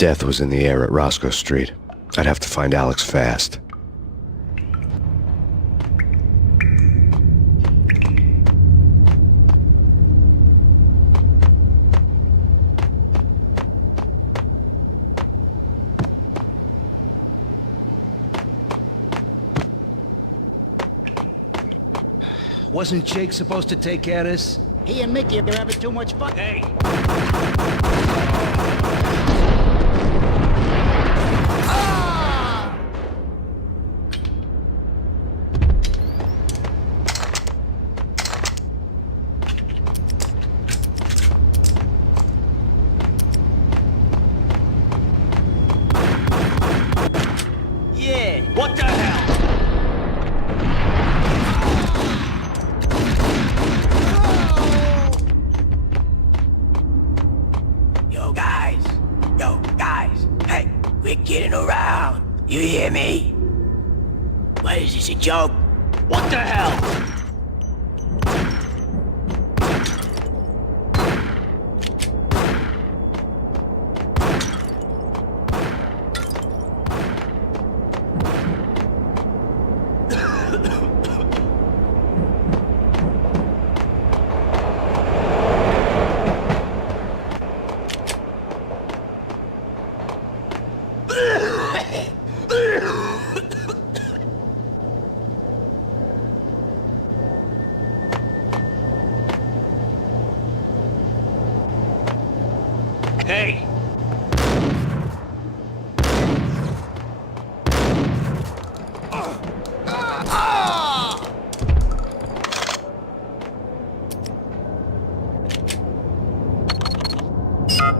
Death was in the air at Roscoe Street. I'd have to find Alex fast. Wasn't Jake supposed to take care of this? He and Mickey are having too much fun. Hey! Yeah. What the hell? Yo guys, hey, we're getting around. You hear me? What is this, a joke? What the hell? Hey!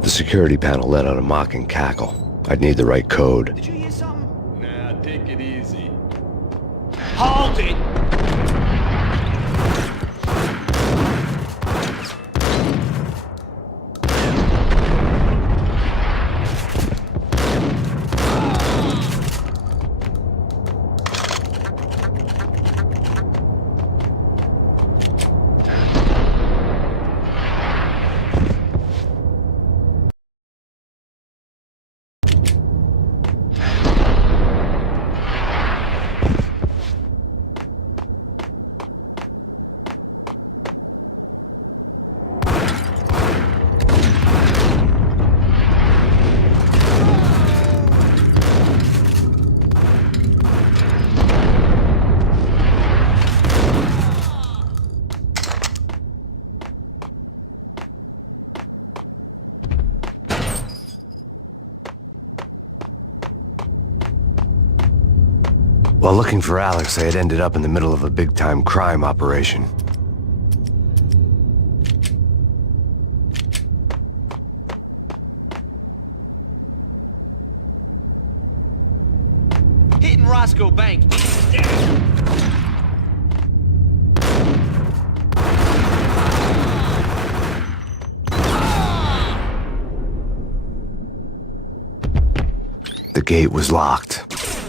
The security panel let out a mocking cackle. I'd need the right code. Did you hear something? Nah, take it easy. Hold it! While looking for Alex, I had ended up in the middle of a big-time crime operation. Hitting Roscoe Bank. The gate was locked.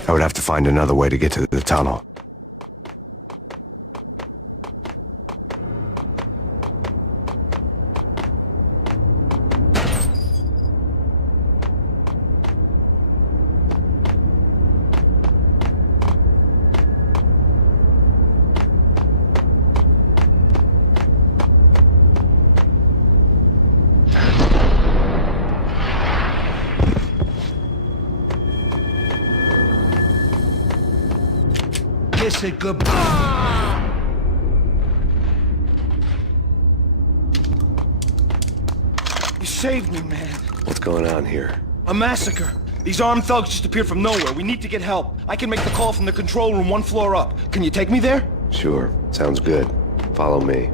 I would have to find another way to get to the tunnel. Kiss it goodbye. You saved me, man. What's going on here? A massacre. These armed thugs just appeared from nowhere. We need to get help. I can make the call from the control room one floor up. Can you take me there? Sure, sounds good. Follow me.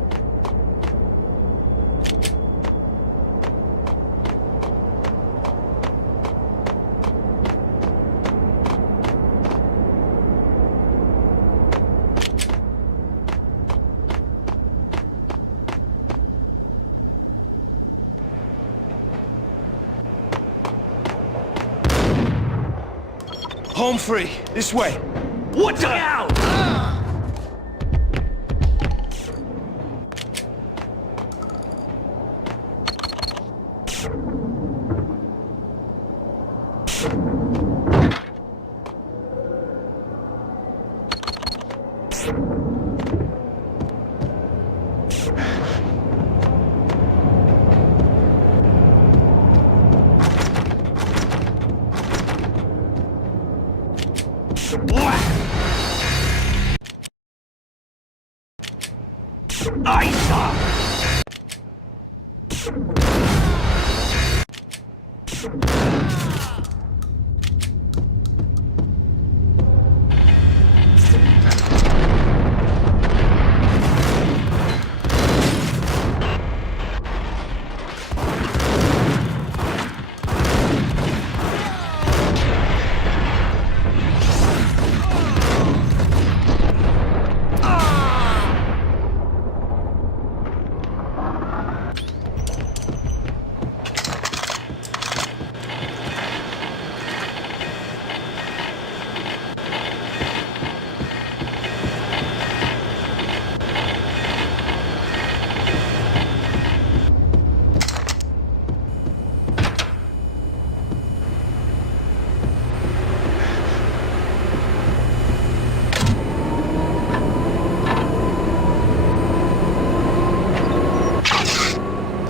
Home free. This way. What the hell?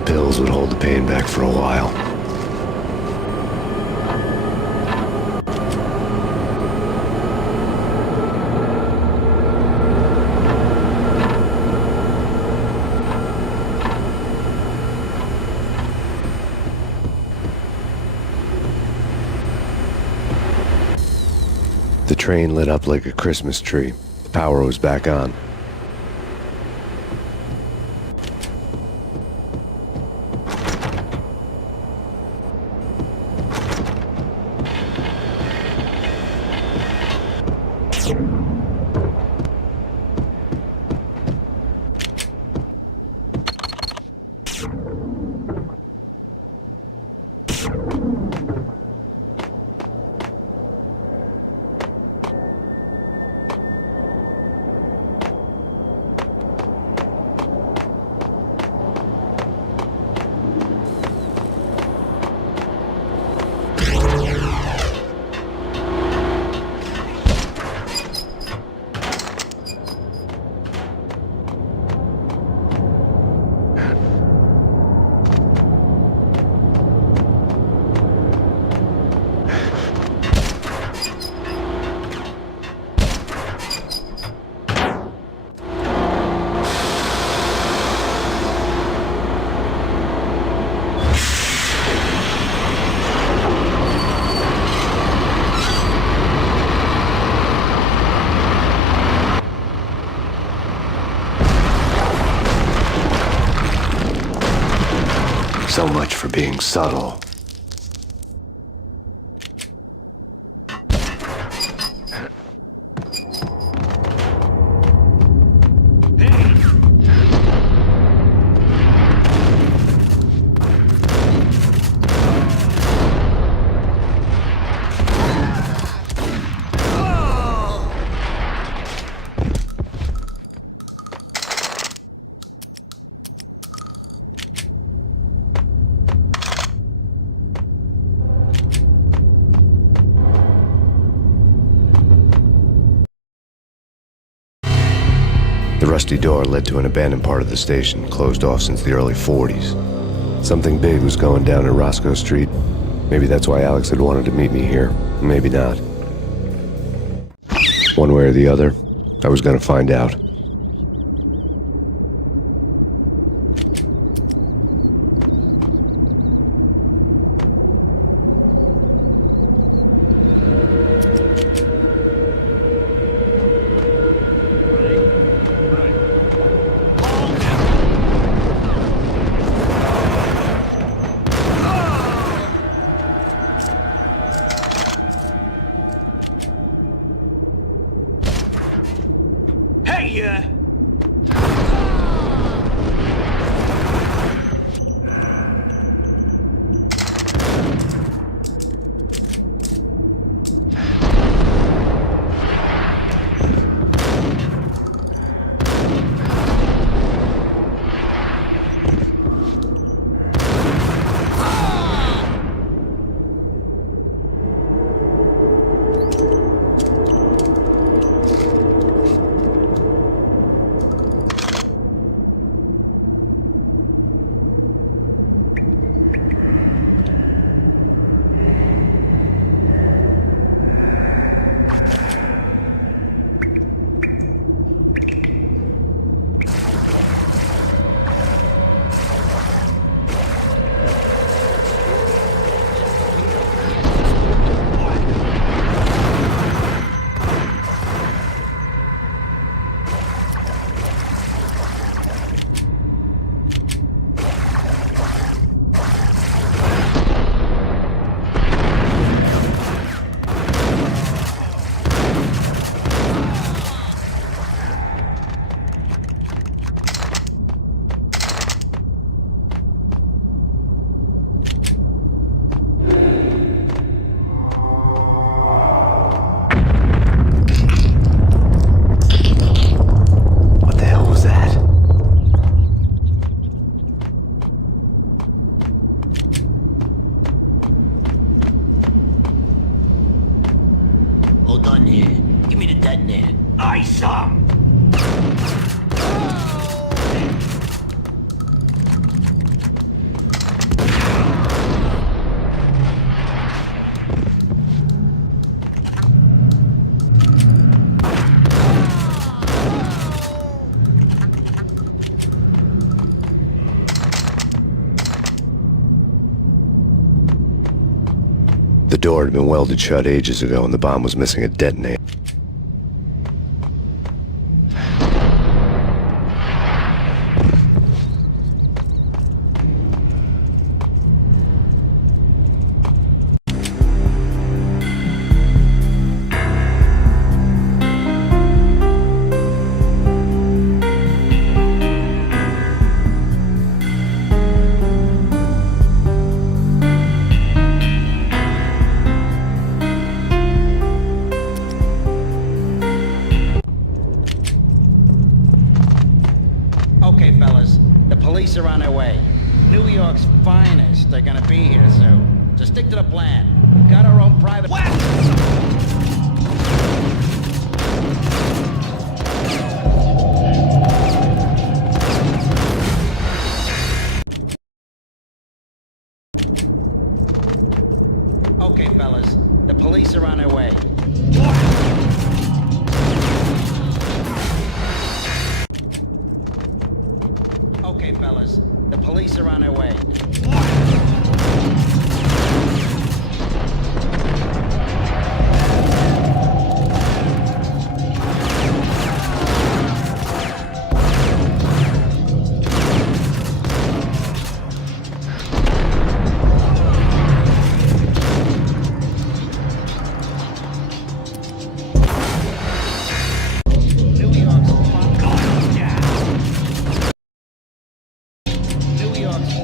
Pills would hold the pain back for a while. The train lit up like a Christmas tree. The power was back on. So much for being subtle. The rusty door led to an abandoned part of the station, closed off since the early 40s. Something big was going down at Roscoe Street. Maybe that's why Alex had wanted to meet me here. Maybe not. One way or the other, I was gonna find out. Hey, you! The door had been welded shut ages ago and the bomb was missing a detonator. Okay, fellas, the police are on their way. New York's finest are gonna be here soon. So stick to the plan. We've got our own private... What? Okay, fellas, the police are on their way. Okay, fellas, the police are on their way. New York's New York's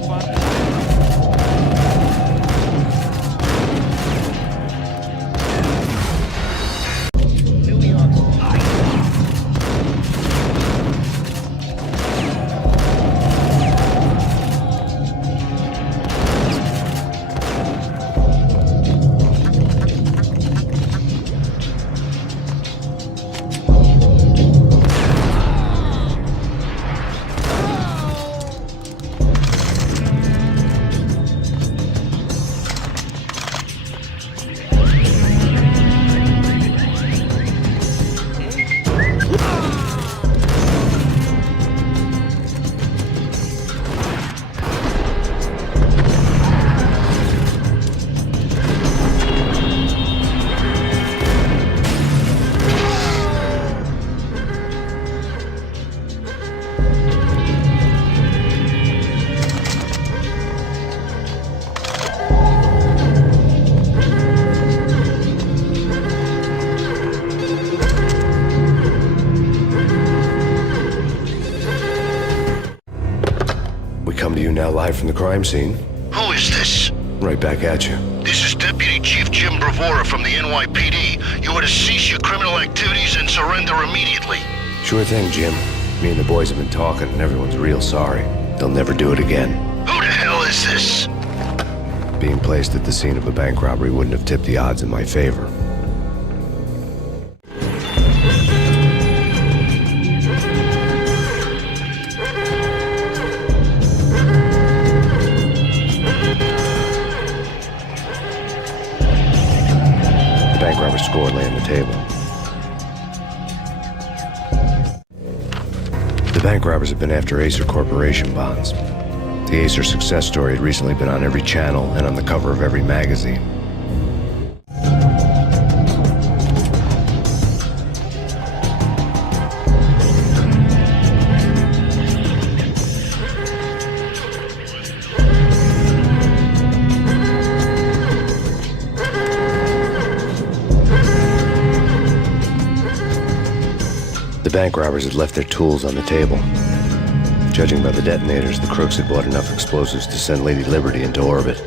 New York's We come to you now live from the crime scene. Who is this? Right back at you. This is Deputy Chief Jim Bravura from the NYPD. You are to cease your criminal activities and surrender immediately. Sure thing, Jim. Me and the boys have been talking and everyone's real sorry. They'll never do it again. Who the hell is this? Being placed at the scene of a bank robbery wouldn't have tipped the odds in my favor. The bank robber's score lay on the table. The bank robbers have been after Acer Corporation bonds. The Acer success story had recently been on every channel and on the cover of every magazine. The bank robbers had left their tools on the table. Judging by the detonators, the crooks had bought enough explosives to send Lady Liberty into orbit.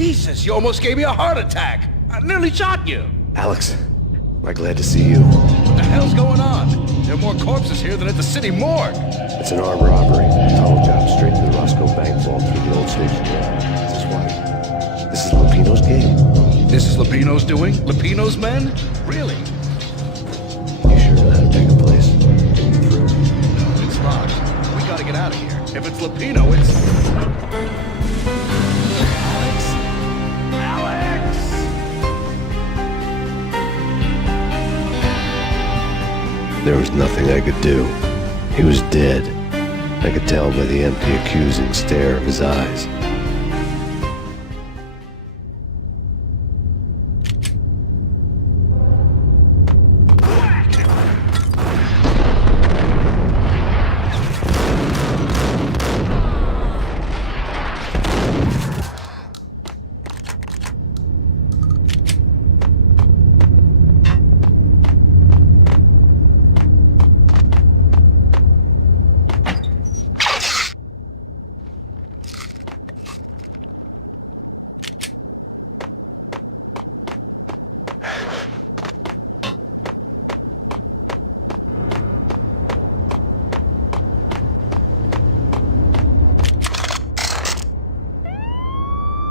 Jesus, you almost gave me a heart attack. I nearly shot you. Alex, am I glad to see you? What the hell's going on? There are more corpses here than at the city morgue. It's an armed robbery. Tunnel job straight to the Roscoe Bank vault through the old station. This is why. This is Lupino's gig? This is Lupino's doing? Lupino's men? Really? You sure that'll take a place? Can you through? No, it's locked. We gotta get out of here. If it's Lupino, it's... There was nothing I could do. He was dead. I could tell by the empty, accusing stare of his eyes.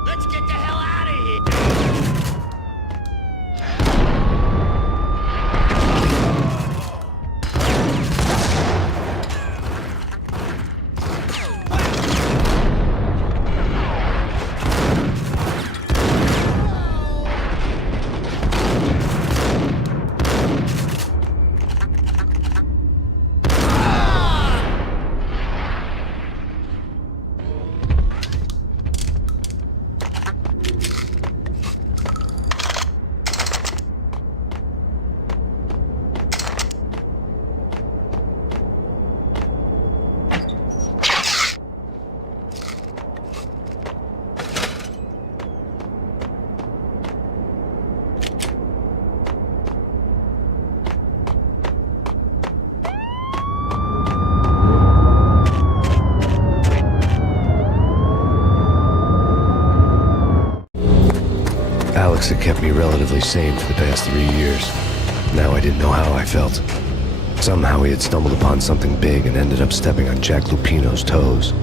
Let's get the hell out of here! Alex had kept me relatively sane for the past 3 years. Now I didn't know how I felt. Somehow he had stumbled upon something big and ended up stepping on Jack Lupino's toes.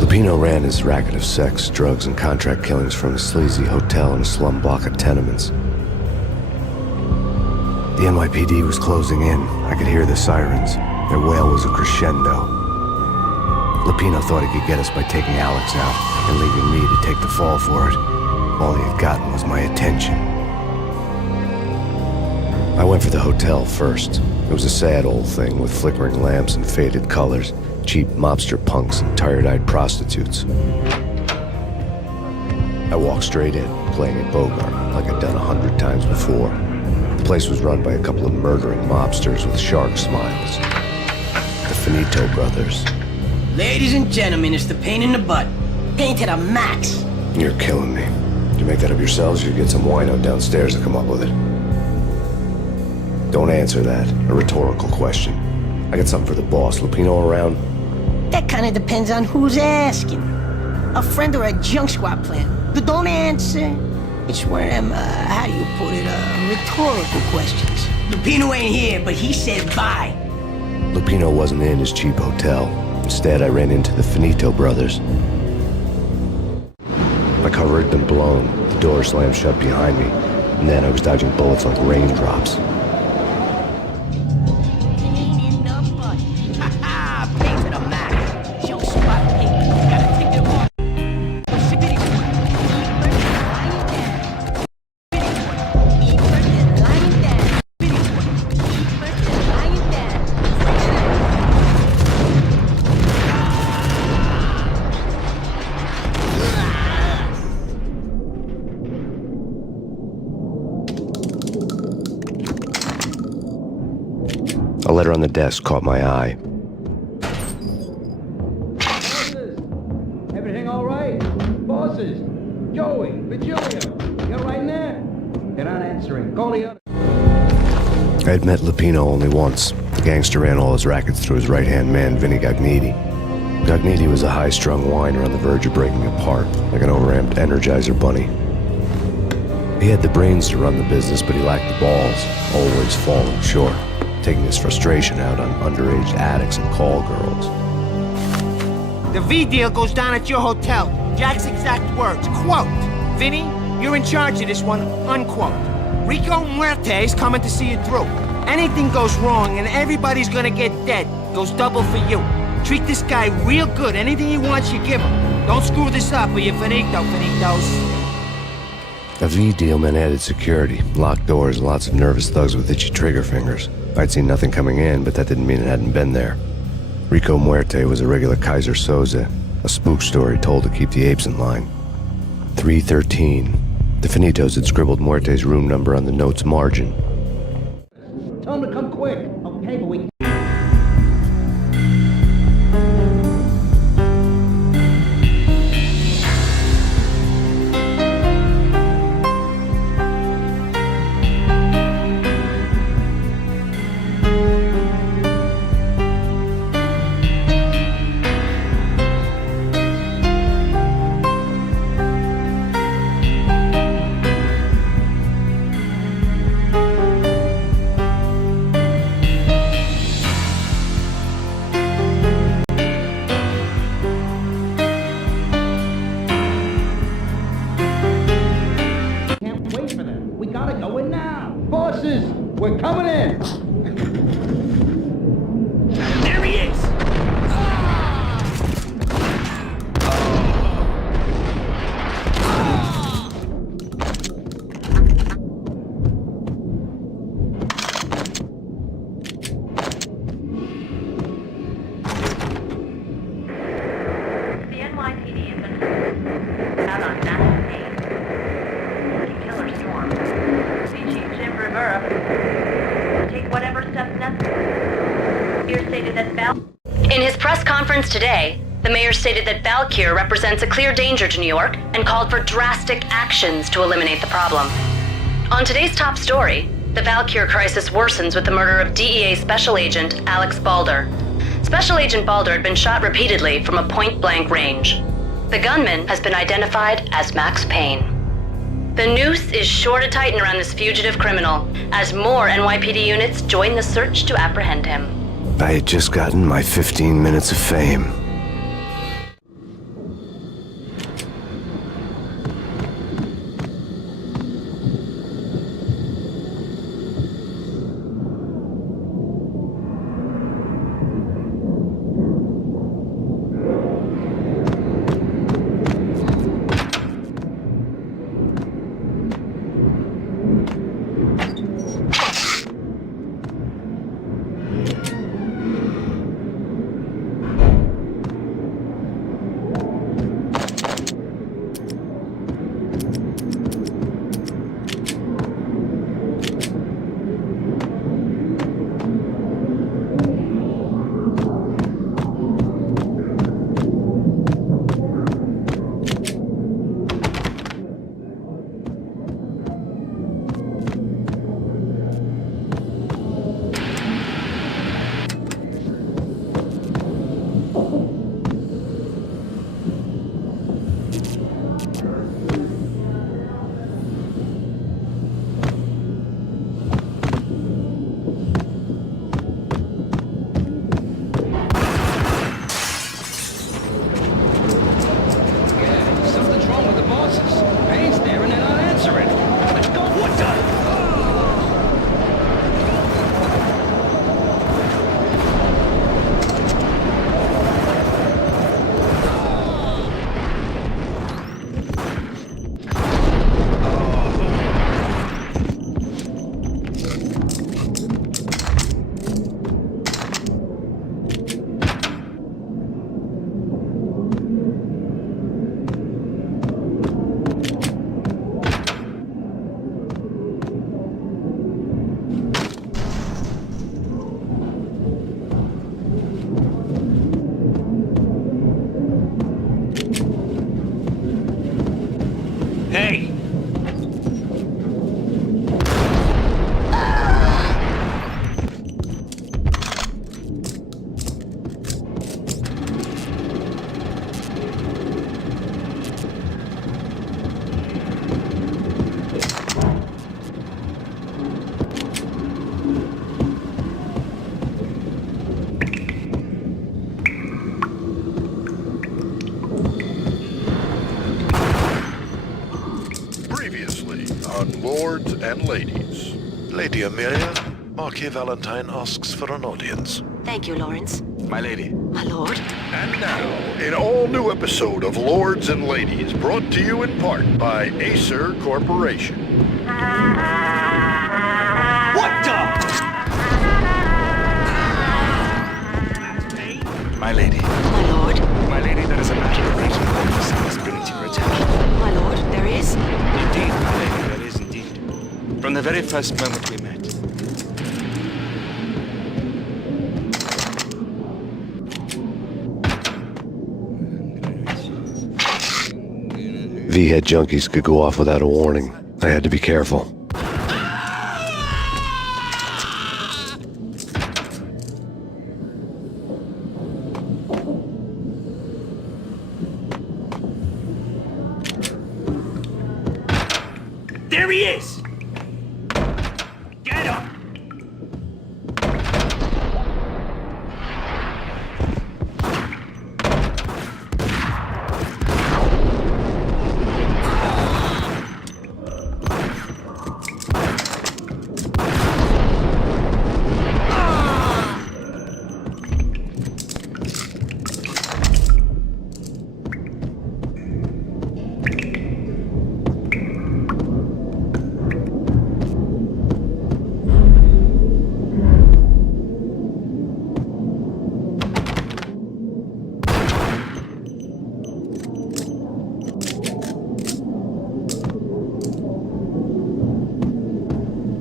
Lupino ran his racket of sex, drugs, and contract killings from a sleazy hotel in a slum block of tenements. The NYPD was closing in. I could hear the sirens. Their wail was a crescendo. Lupino thought he could get us by taking Alex out and leaving me to take the fall for it. All he had gotten was my attention. I went for the hotel first. It was a sad old thing with flickering lamps and faded colors, cheap mobster punks and tired-eyed prostitutes. I walked straight in, playing at Bogart, like I'd done 100 times before. The place was run by a couple of murdering mobsters with shark smiles. The Finito brothers. Ladies and gentlemen, it's the pain in the butt. Pain to the max. You're killing me. Did you make that up yourselves, or you get some wino downstairs to come up with it? Don't answer that. A rhetorical question. I got something for the boss. Lupino around? That kind of depends on who's asking. A friend or a junk squad plan. But don't answer. It's one of them, how do you put it, rhetorical questions. Lupino ain't here, but he said bye. Lupino wasn't in his cheap hotel. Instead, I ran into the Finito brothers. My cover had been blown, the door slammed shut behind me, and then I was dodging bullets like raindrops. Pain in the butt. Ha ha! Pain to the max. Junk squad pain. Gotta take it off. A letter on the desk caught my eye. Bosses! Everything all right? Bosses! Joey! Virgilio! You all right in there? They're not answering. Call the other... I had met Lupino only once. The gangster ran all his rackets through his right-hand man, Vinny Gagnetti. Gognitti was a high-strung whiner on the verge of breaking apart, like an overamped Energizer bunny. He had the brains to run the business, but he lacked the balls, always falling short, taking his frustration out on underage addicts and call girls. The V deal goes down at your hotel. Jack's exact words, quote, "Vinny, you're in charge of this one," unquote. Rico Muerte is coming to see you through. Anything goes wrong and everybody's gonna get dead, goes double for you. Treat this guy real good. Anything he wants, you give him. Don't screw this up or you're finito, finitos. A V deal meant added security, locked doors, and lots of nervous thugs with itchy trigger fingers. I'd seen nothing coming in, but that didn't mean it hadn't been there. Rico Muerte was a regular Kaiser Soze, a spook story told to keep the apes in line. 313. The Finitos had scribbled Muerte's room number on the note's margin. Tell him to come quick. Okay, but we... Can't wait for them. We gotta go in now. Bosses, we're coming in. There he is! The NYPD has been out on massive Payne. Killer storm. See Chief Jim Rivera. Take whatever steps necessary. Mayor stated that In his press conference today, the mayor stated that Valkyr represents a clear danger to New York and called for drastic actions to eliminate the problem. On today's top story, the Valkyr crisis worsens with the murder of DEA Special Agent Alex Balder. Special Agent Balder had been shot repeatedly from a point-blank range. The gunman has been identified as Max Payne. The noose is sure to tighten around this fugitive criminal as more NYPD units join the search to apprehend him. I had just gotten my 15 minutes of fame. lords and ladies. Lady Amelia, Marquis Valentine asks for an audience. Thank you, Lawrence. My lady. My lord. And now, an all-new episode of Lords and Ladies, brought to you in part by Acer Corporation. What the? My lady. My lord. My lady, there is a matter of great importance I must bring to your attention. My lord, there is? Indeed, my lady, there is indeed. From the very first moment we met. V-head junkies could go off without a warning. I had to be careful. There he is! Get him!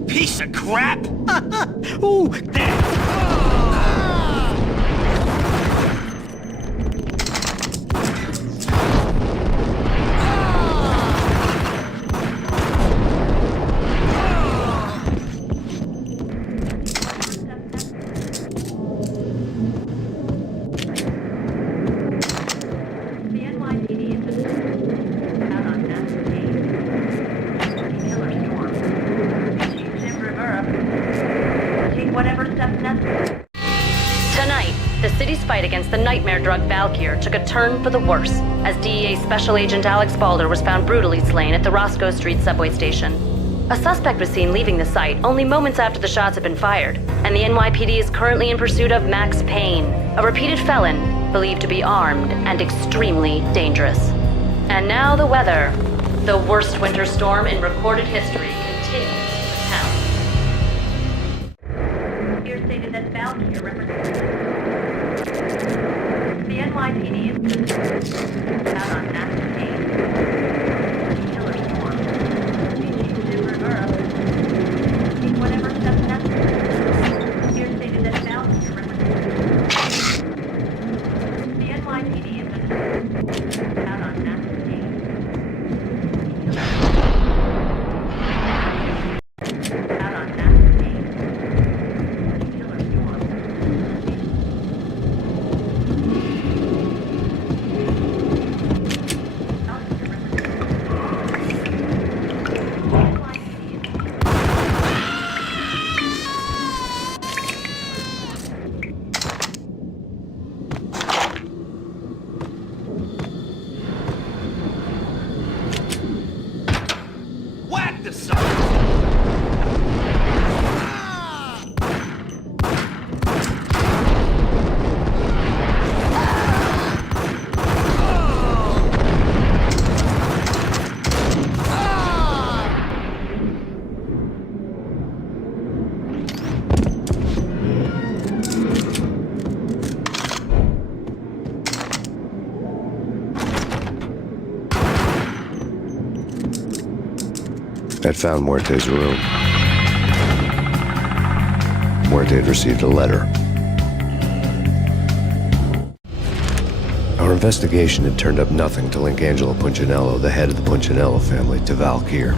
Piece of crap! Ooh, dead! The NYPD has been out on massive Payne. Killer storm. Chief Jim Rivera. Take whatever steps necessary. Tonight, the city's fight against the nightmare drug Valkyr took a turn for the worse, as DEA Special Agent Alex Balder was found brutally slain at the Roscoe Street subway station. A suspect was seen leaving the site only moments after the shots had been fired, and the NYPD is currently in pursuit of Max Payne, a repeated felon believed to be armed and extremely dangerous. And now the weather. The worst winter storm in recorded history continues to town. Here stated that Valkyr represents the NYPD is out on massive Payne. Killer storm. Chief Jim Rivera. Take whatever steps necessary. Here stated that Valkyr represents the NYPD is out on massive Payne. Out on massive Payne. Killer storm. Whack the sucker! I'd found Muerte's room. Muerte had received a letter. Our investigation had turned up nothing to link Angelo Punchinello, the head of the Punchinello family, to Valkyr.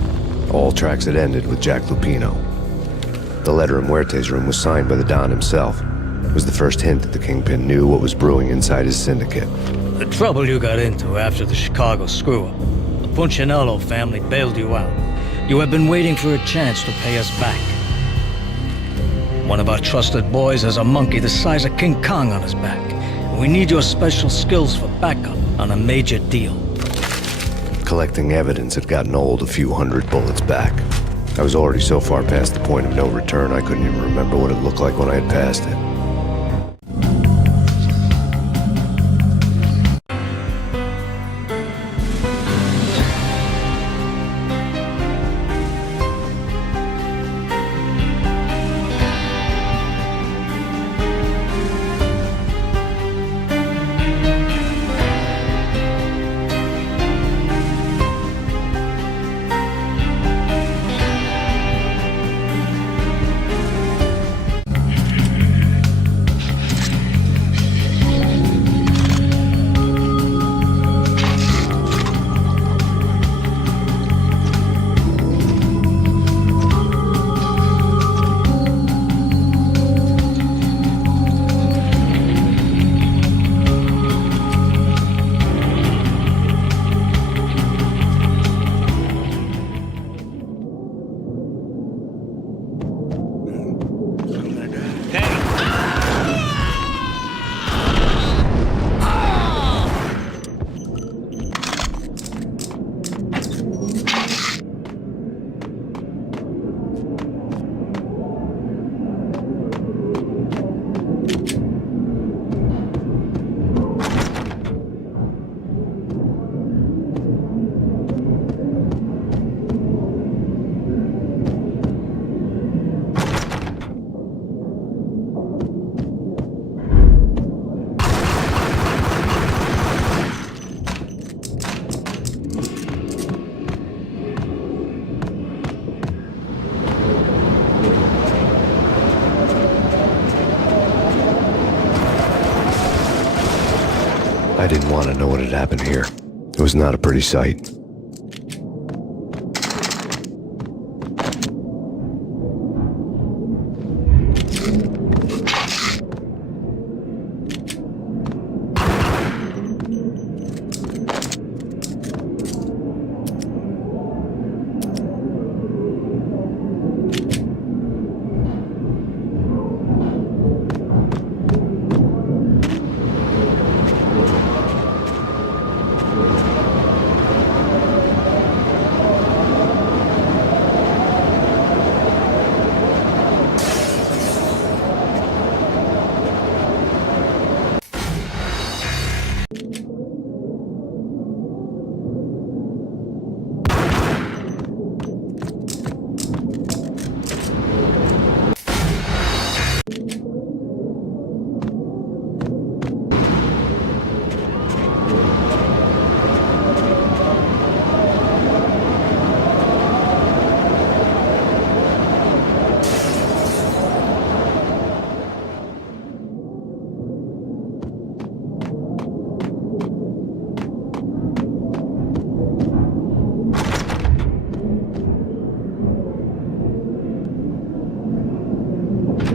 All tracks had ended with Jack Lupino. The letter in Muerte's room was signed by the Don himself. It was the first hint that the Kingpin knew what was brewing inside his syndicate. The trouble you got into after the Chicago screw-up. The Punchinello family bailed you out. You have been waiting for a chance to pay us back. One of our trusted boys has a monkey the size of King Kong on his back. We need your special skills for backup on a major deal. Collecting evidence had gotten old a few hundred bullets back. I was already so far past the point of no return, I couldn't even remember what it looked like when I had passed it. I didn't want to know what had happened here. It was not a pretty sight.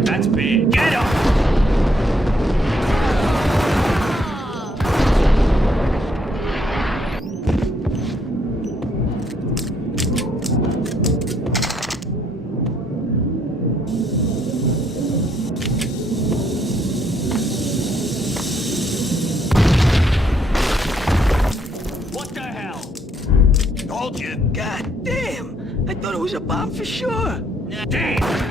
That's big. Get him! What the hell? Told you. God damn! I thought it was a bomb for sure. Damn!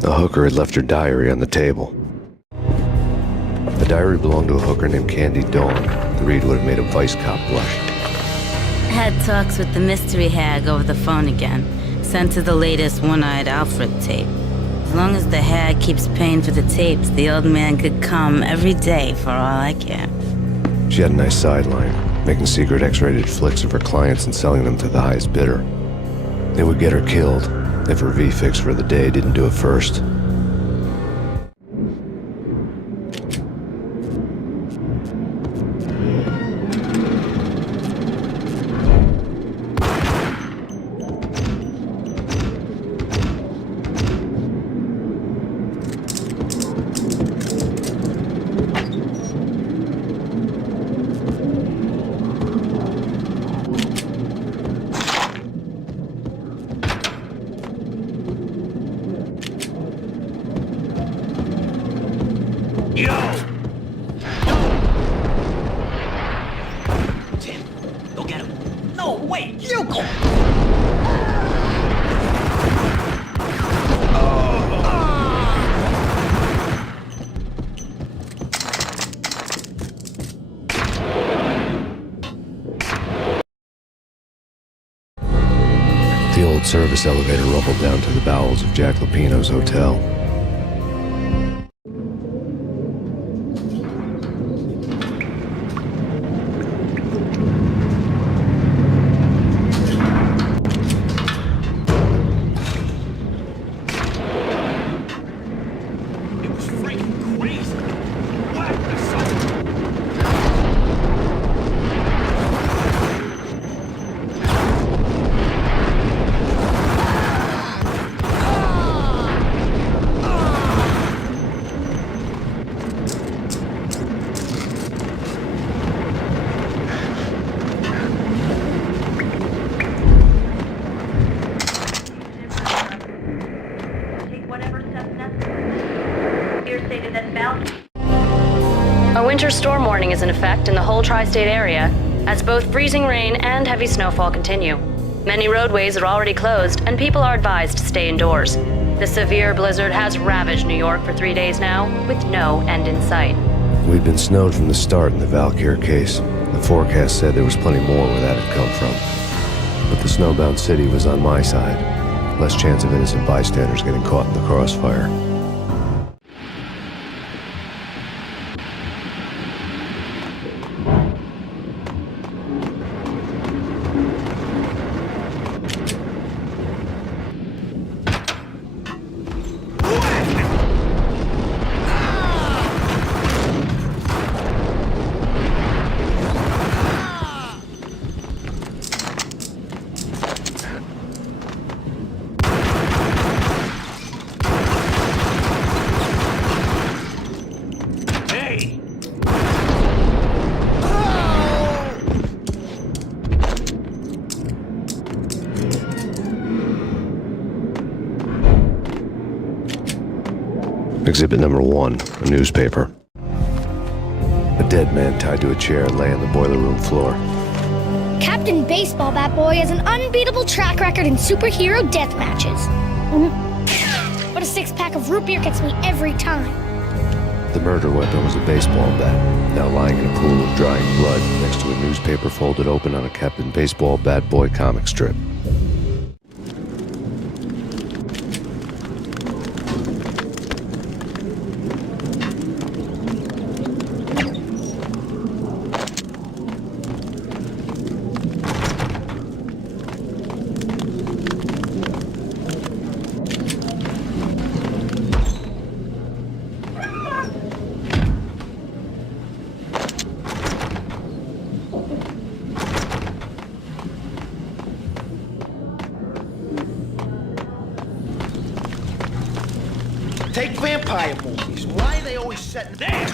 The hooker had left her diary on the table. The diary belonged to a hooker named Candy Dawn. The read would have made a vice cop blush. Had talks with the mystery hag over the phone again. Sent to the latest one-eyed Alfred tape. As long as the hag keeps paying for the tapes, the old man could come every day for all I care. She had a nice sideline, making secret X-rated flicks of her clients and selling them to the highest bidder. It would get her killed if her V-fix for the day didn't do it first. You go! The old service elevator rumbled down to the bowels of Jack Lupino's hotel. It was freaking crazy. What the sun? Take whatever steps necessary. Here stated that Valkyrie. A winter storm warning is in effect in the whole tri-state area, as both freezing rain and heavy snowfall continue. Many roadways are already closed, and people are advised to stay indoors. The severe blizzard has ravaged New York for 3 days now, with no end in sight. We'd been snowed from the start in the Valkyr case. The forecast said there was plenty more where that had come from. But the snowbound city was on my side. Less chance of innocent bystanders getting caught in the crossfire. Hey! Exhibit number 1, a newspaper. A dead man tied to a chair lay on the boiler room floor. Captain Baseball Bat Boy has an unbeatable track record in superhero death matches. But a six-pack of root beer gets me every time. The murder weapon was a baseball bat, now lying in a pool of drying blood next to a newspaper folded open on a Captain Baseball Bat Boy comic strip. Take vampire movies. Why are they always set there?